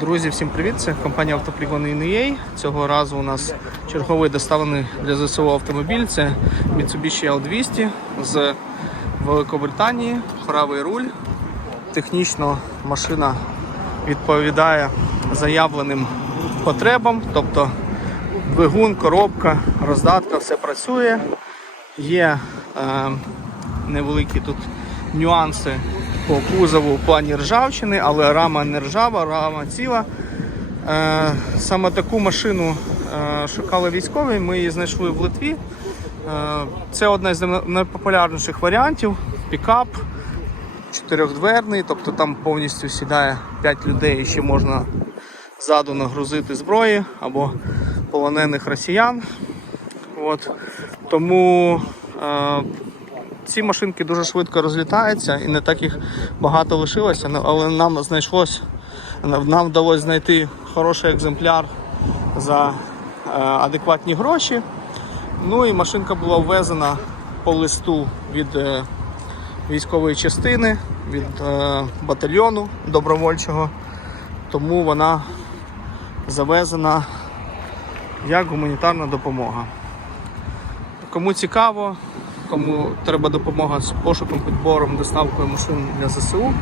Друзі, всім привіт! Це компанія Автоплігон INEA. Цього разу у нас черговий доставлений для ЗСУ автомобіль. Це Mitsubishi L200 з Великобританії, хоравий руль. Технічно машина відповідає заявленим потребам, тобто двигун, коробка, роздатка, все працює. Є е, невеликі тут нюанси по кузову в плані ржавчини, але рама не ржава, рама ціла. Е, саме таку машину е, шукали військові, ми її знайшли в Литві. Е, це одна з найпопулярніших варіантів. Пікап чотирьохдверний, тобто там повністю сідає 5 людей і ще можна ззаду нагрузити зброї або полонених росіян. От. Тому ці машинки дуже швидко розлітаються і не так їх багато лишилося, ну, але нам знайшлось, нам вдалося знайти хороший екземпляр за е, адекватні гроші. Ну і машинка була ввезена по листу від е, військової частини, від е, батальйону добровольчого, тому вона завезена як гуманітарна допомога. Кому цікаво, кому треба допомога з пошуком, підбором, доставкою машин для ЗСУ,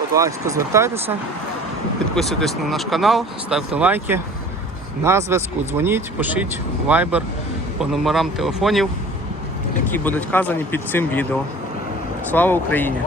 будь ласка, звертайтеся, підписуйтесь на наш канал, ставте лайки. На зв'язку дзвоніть, пишіть вайбер по номерам телефонів, які будуть вказані під цим відео. Слава Україні!